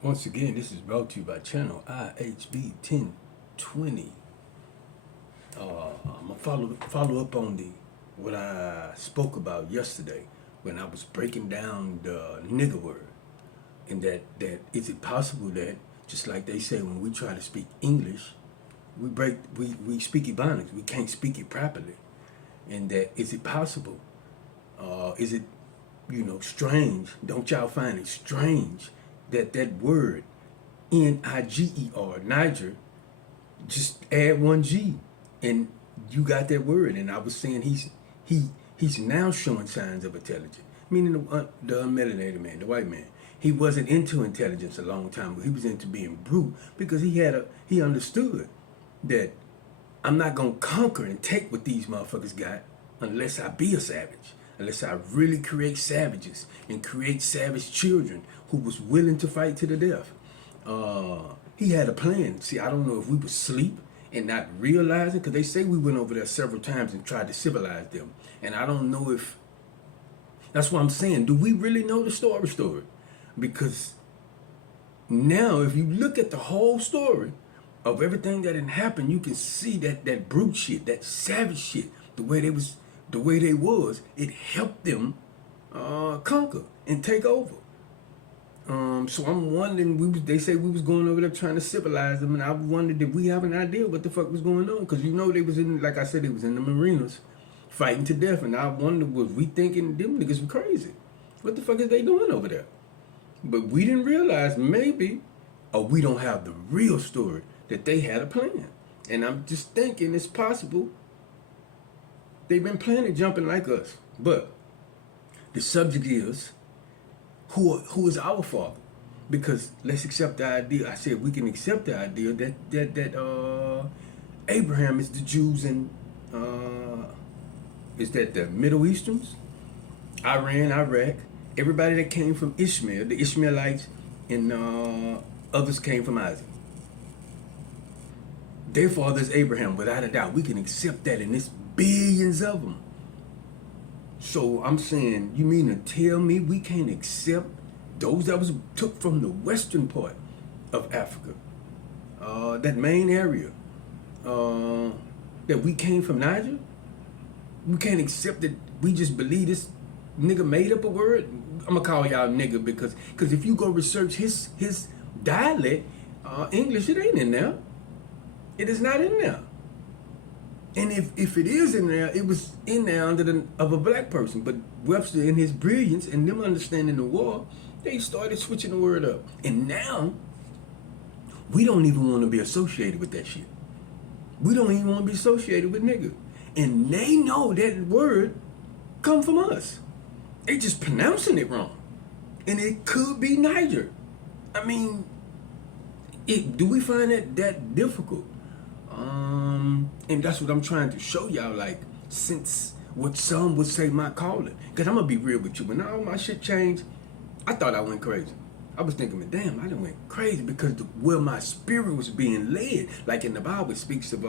Once again, this is brought to you by channel IHB 1020. I'm gonna follow up on the what I spoke about yesterday when I was breaking down the nigger word, and that is it possible that just like they say when we try to speak English, we speak Ebonics, we can't speak it properly, and that is it possible? Is it strange? Don't y'all find it strange that that word Niger, Niger, just add one G, and you got that word. And I was saying he's now showing signs of intelligence, meaning the unmelanated man, the white man. He wasn't into intelligence a long time ago. He was into being brute because he understood that I'm not gonna conquer and take what these motherfuckers got unless I be a savage. Unless I really create savages and create savage children who was willing to fight to the death. He had a plan. See, I don't know if we was asleep and not realizing, because they say we went over there several times and tried to civilize them. And I don't know if, that's what I'm saying, do we really know the story? Because now if you look at the whole story of everything that had happened, you can see that brute shit, that savage shit, the way they was, it helped them conquer and take over. So I'm wondering, they say we was going over there trying to civilize them, and I wondered if we have an idea what the fuck was going on, because they was in, like I said, they was in the marinas fighting to death, and I wondered, was we thinking them niggas were crazy? What the fuck is they doing over there? But we didn't realize maybe, or we don't have the real story, that they had a plan. And I'm just thinking it's possible they've been planet jumping like us. But the subject is, who is our father? Because let's accept the idea. I said we can accept the idea that Abraham is the Jews and is that the Middle Easterns, Iran, Iraq, everybody that came from Ishmael, the Ishmaelites, and others came from Isaac. Their father is Abraham, without a doubt. We can accept that, and it's billions of them. So I'm saying, you mean to tell me we can't accept those that was took from the western part of Africa, that main area, that we came from Niger? We can't accept that we just believe this nigga made up a word? I'm gonna call y'all nigga because if you go research his dialect, English, it ain't in there. It is not in there. And if it is in there, it was in there under of a black person. But Webster, in his brilliance and them understanding the war, they started switching the word up. And now, we don't even want to be associated with that shit. We don't even want to be associated with nigga. And they know that word come from us. They just pronouncing it wrong. And it could be Niger. I mean, do we find that difficult? And that's what I'm trying to show y'all, like, since what some would say my calling. Because I'm going to be real with you. When all my shit changed, I thought I went crazy. I was thinking, damn, I done went crazy because where my spirit was being led. Like in the Bible, it speaks of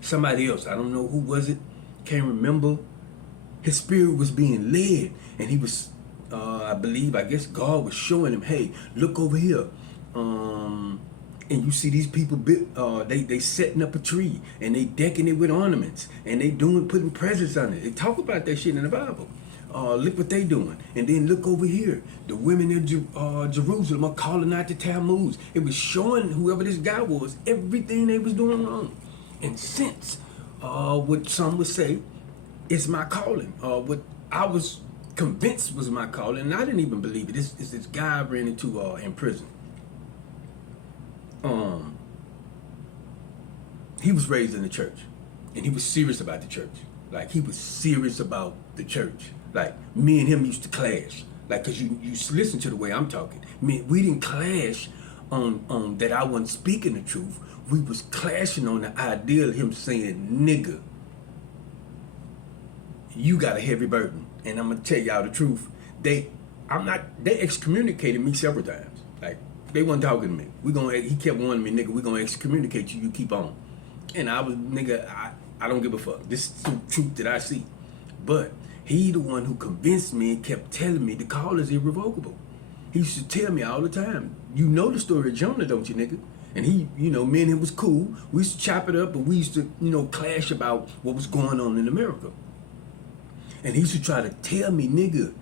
somebody else. I don't know who was it. Can't remember. His spirit was being led. And he was, I guess God was showing him, hey, look over here. And you see these people, they setting up a tree and they decking it with ornaments and they putting presents on it. They talk about that shit in the Bible. Look what they doing. And then look over here. The women in Jerusalem are calling out the Tammuz. It was showing whoever this guy was, everything they was doing wrong. And since what some would say, it's my calling. What I was convinced was my calling, and I didn't even believe it. This guy I ran into in prison. He was raised in the church, and he was serious about the church. Like, he was serious about the church. Like, me and him used to clash. Like, cause you listen to the way I'm talking. We didn't clash on that I wasn't speaking the truth. We was clashing on the idea of him saying, nigga, you got a heavy burden. And I'm gonna tell y'all the truth. They excommunicated me several times. Like, they wasn't talking to me. He kept warning me, nigga, we gonna excommunicate you, you keep on. And I was, nigga, I don't give a fuck. This is the truth that I see. But he the one who convinced me and kept telling me the call is irrevocable. He used to tell me all the time, you know the story of Jonah, don't you, nigga? And he, me and him was cool. We used to chop it up, and we used to, clash about what was going on in America. And he used to try to tell me, nigga,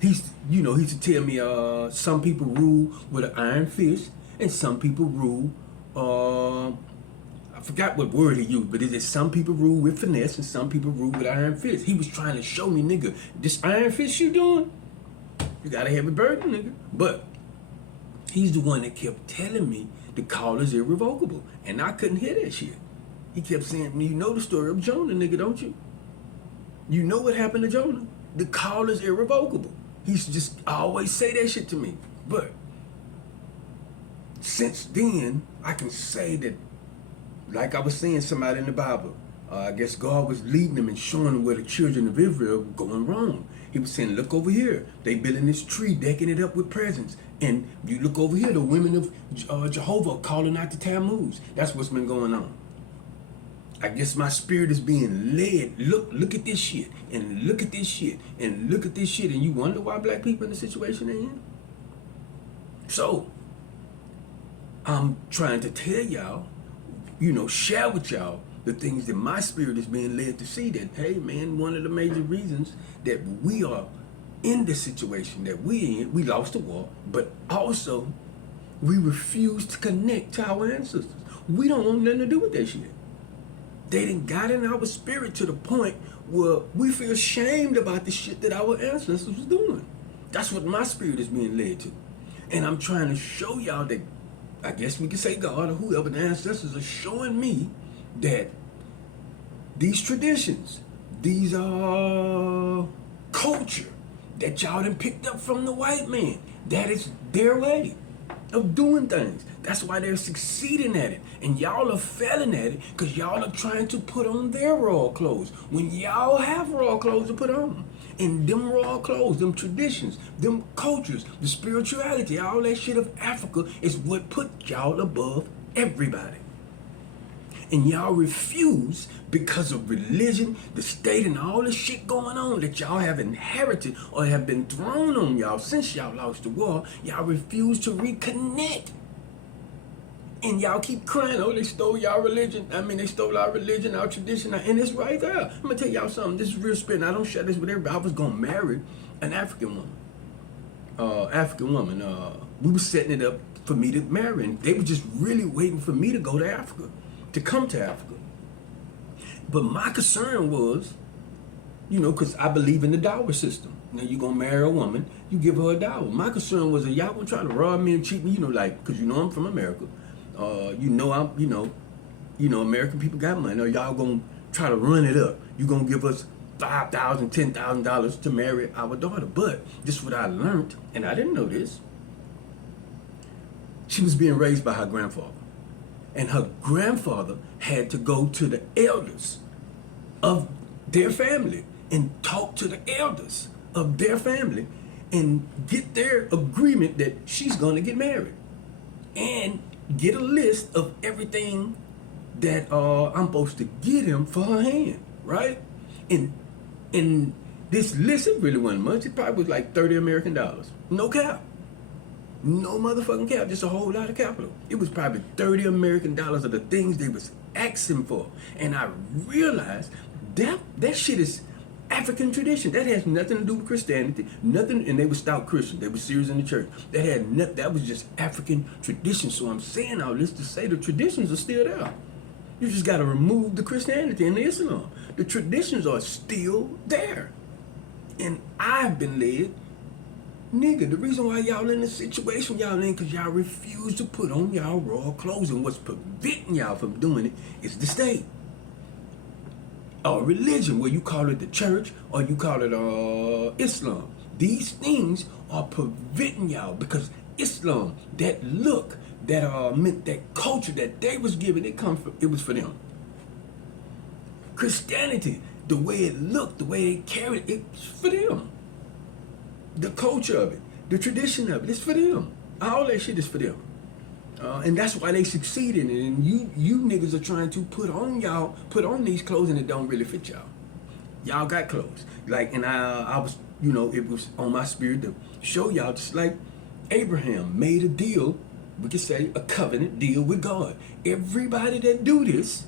he used to tell me, some people rule with an iron fist, and some people rule, I forgot what word he used, but it is some people rule with finesse, and some people rule with iron fist. He was trying to show me, nigga, this iron fist you doing, you got a heavy burden, nigga. But he's the one that kept telling me the call is irrevocable, and I couldn't hear that shit. He kept saying, you know the story of Jonah, nigga, don't you? You know what happened to Jonah? The call is irrevocable. He used to just always say that shit to me. But since then, I can say that, like I was saying, somebody in the Bible, I guess God was leading them and showing them where the children of Israel were going wrong. He was saying, look over here. They building this tree, decking it up with presents. And you look over here, the women of Jehovah calling out the Tammuz. That's what's been going on. I guess my spirit is being led. Look at this shit, and look at this shit, and look at this shit, and you wonder why black people in the situation they're in? So, I'm trying to tell y'all, share with y'all the things that my spirit is being led to see, that, hey man, one of the major reasons that we are in the situation that we in, we lost the war, but also we refuse to connect to our ancestors. We don't want nothing to do with that shit. They done got in our spirit to the point where we feel ashamed about the shit that our ancestors was doing. That's what my spirit is being led to. And I'm trying to show y'all that, I guess we could say God or whoever, the ancestors are showing me that these traditions, these culture that y'all done picked up from the white man, that is their way of doing things. That's why they're succeeding at it. And y'all are failing at it because y'all are trying to put on their raw clothes when y'all have raw clothes to put on. And them raw clothes, them traditions, them cultures, the spirituality, all that shit of Africa is what put y'all above everybody. And y'all refuse because of religion, the state, and all the shit going on that y'all have inherited or have been thrown on y'all since y'all lost the war. Y'all refuse to reconnect. And y'all keep crying, oh, they stole y'all religion. They stole our religion, our tradition, and it's right there. I'm gonna tell y'all something. This is real spit, and I don't share this with everybody. I was gonna marry an African woman. We were setting it up for me to marry, and they were just really waiting for me to go to Africa, to come to Africa. But my concern was, because I believe in the dowry system. Now you're gonna marry a woman, you give her a dowry. My concern was that y'all gonna try to rob me and cheat me, because I'm from America. American people got money. Or y'all gonna try to run it up. You gonna give us $5,000, $10,000 to marry our daughter. But this is what I learned, and I didn't know this. She was being raised by her grandfather. And her grandfather had to go to the elders of their family and talk to the elders of their family and get their agreement that she's gonna get married. And get a list of everything that I'm supposed to get him for her hand, right? And this list, it really wasn't much. It probably was like $30 American. No cap. No motherfucking cap, just a whole lot of capital. It was probably $30 American of the things they was asking for. And I realized that shit is African tradition. That has nothing to do with Christianity, nothing, and they were stout Christians. They were serious in the church. That was just African tradition. So I'm saying all this to say the traditions are still there. You just got to remove the Christianity and the Islam. The traditions are still there. And I've been led, nigga, the reason why y'all in this situation y'all in, because y'all refuse to put on y'all raw clothes, and what's preventing y'all from doing it is the state. Or religion, where you call it the church or you call it Islam. These things are preventing y'all, because Islam, that look, that meant that culture that they was given, it was for them. Christianity, the way it looked, the way they carried it, it's for them. The culture of it, the tradition of it, it's for them. All that shit is for them. And that's why they succeeded. And you niggas are trying to put on these clothes, and it don't really fit y'all. Y'all got clothes. And I was, it was on my spirit to show y'all, just like Abraham made a deal, we could say a covenant deal with God. Everybody that do this,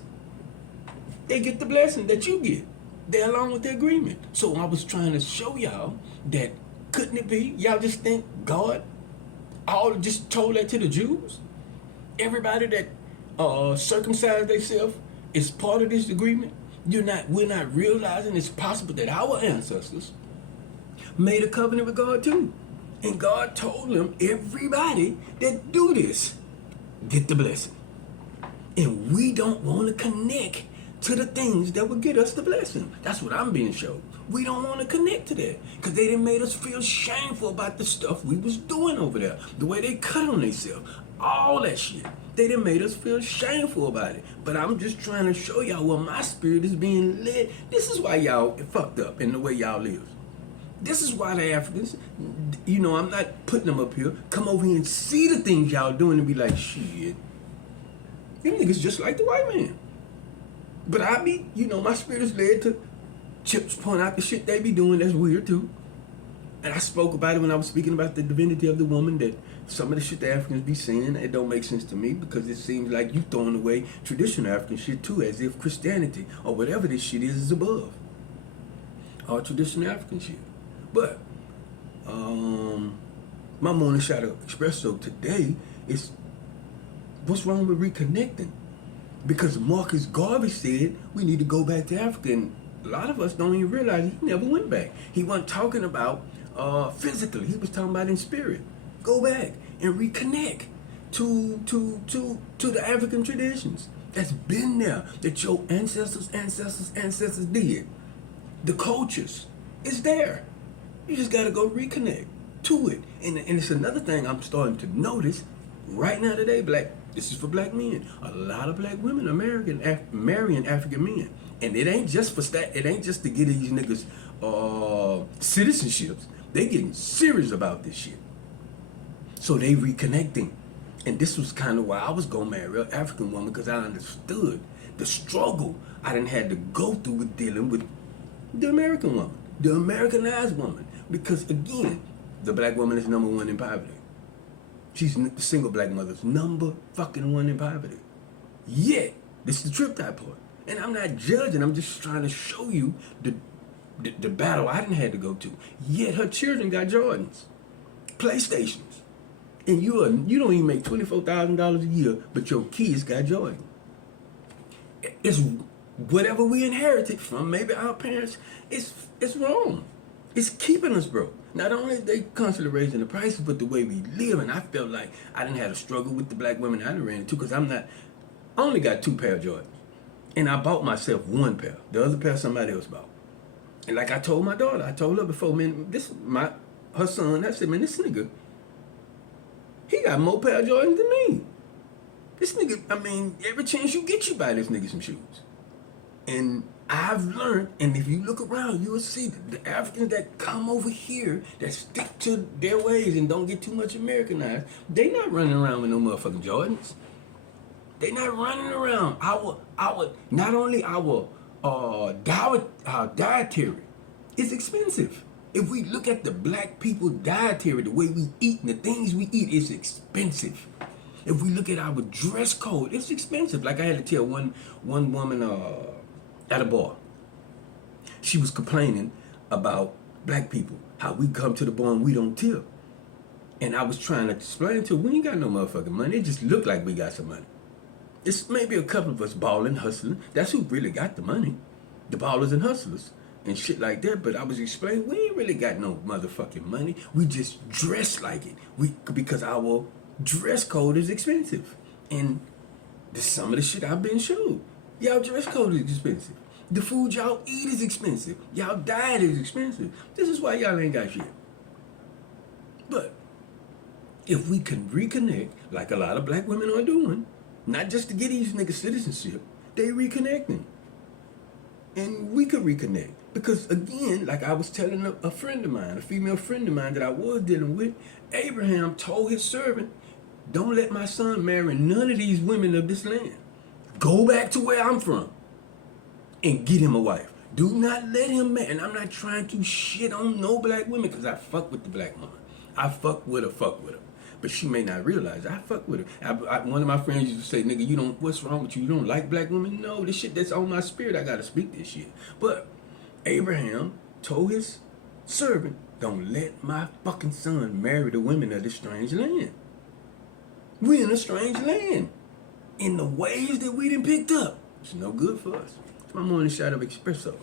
they get the blessing that you get. They're along with the agreement. So I was trying to show y'all that couldn't it be? Y'all just think God all just told that to the Jews? Everybody that circumcised themselves is part of this agreement. We're not realizing it's possible that our ancestors made a covenant with God too. And God told them, everybody that do this, get the blessing. And we don't want to connect to the things that would get us the blessing. That's what I'm being shown. We don't want to connect to that because they done made us feel shameful about the stuff we was doing over there. The way they cut on themselves. All that shit. They done made us feel shameful about it. But I'm just trying to show y'all where my spirit is being led. This is why y'all fucked up in the way y'all live. This is why the Africans, I'm not putting them up here. Come over here and see the things y'all doing and be like, shit. You niggas just like the white man. But my spirit is led to Chips point out the shit they be doing that's weird too. And I spoke about it when I was speaking about the divinity of the woman, that some of the shit the Africans be saying, it don't make sense to me because it seems like you throwing away traditional African shit too, as if Christianity or whatever this shit is above all traditional African shit. But my morning shot of espresso today is what's wrong with reconnecting? Because Marcus Garvey said we need to go back to Africa, and a lot of us don't even realize he never went back. He wasn't talking about physically. He was talking about in spirit. Go back and reconnect to the African traditions that's been there, that your ancestors did. The cultures, it's there. You just gotta go reconnect to it. And it's another thing I'm starting to notice right now today, this is for black men. A lot of black women are marrying African men. And it ain't just to get these niggas citizenships. They getting serious about this shit. So they reconnecting. And this was kind of why I was gonna marry an African woman, because I understood the struggle I done had to go through with dealing with the American woman, the Americanized woman. Because again, the black woman is number one in poverty. She's the single black mother's number fucking one in poverty. Yet, this is the tripped out part. And I'm not judging, I'm just trying to show you the battle I didn't had to go to. Yet her children got Jordans, PlayStations. And you don't even make $24,000 a year, but your kids got Jordan. It's whatever we inherited from maybe our parents, it's wrong. It's keeping us broke. Not only are they constantly raising the prices, but the way we live. And I felt like I didn't have to struggle with the black women I done ran into, because I only got 2 pair of Jordans. And I bought myself 1 pair. The other pair somebody else bought. And like I told my daughter, I told her before, man, her son, I said, man, this nigga, he got more pair of Jordans than me. This nigga, every chance you get, you buy this nigga some shoes. And I've learned, and if you look around, you will see the Africans that come over here, that stick to their ways and don't get too much Americanized, they not running around with no motherfucking Jordans. They not running around. Not only our dietary is expensive. If we look at the black people dietary, the way we eat and the things we eat, it's expensive. If we look at our dress code, it's expensive. Like I had to tell one woman at a bar. She was complaining about black people, how we come to the bar and we don't tip. And I was trying to explain to her, we ain't got no motherfucking money. It just look like we got some money. It's maybe a couple of us balling, hustling. That's who really got the money. The ballers and hustlers and shit like that. But I was explaining, we ain't really got no motherfucking money. We just dress like it. Because our dress code is expensive. And some of the shit I've been showed. Y'all dress code is expensive. The food y'all eat is expensive. Y'all diet is expensive. This is why y'all ain't got shit. But if we can reconnect, like a lot of black women are doing, not just to get these niggas citizenship, they reconnecting. And we could reconnect. Because again, like I was telling a friend of mine, a female friend of mine that I was dealing with, Abraham told his servant, don't let my son marry none of these women of this land. Go back to where I'm from and get him a wife. Do not let him marry. And I'm not trying to shit on no black women, because I fuck with the black woman. I fuck with her. but she may not realize it. I fuck with her. One of my friends used to say, "Nigga, you don't. What's wrong with you? You don't like black women? No, this shit that's on my spirit. I gotta speak this shit." But Abraham told his servant, "Don't let my fucking son marry the women of this strange land. We in a strange land. In the ways that we done picked up, it's no good for us." It's my morning shot of espresso.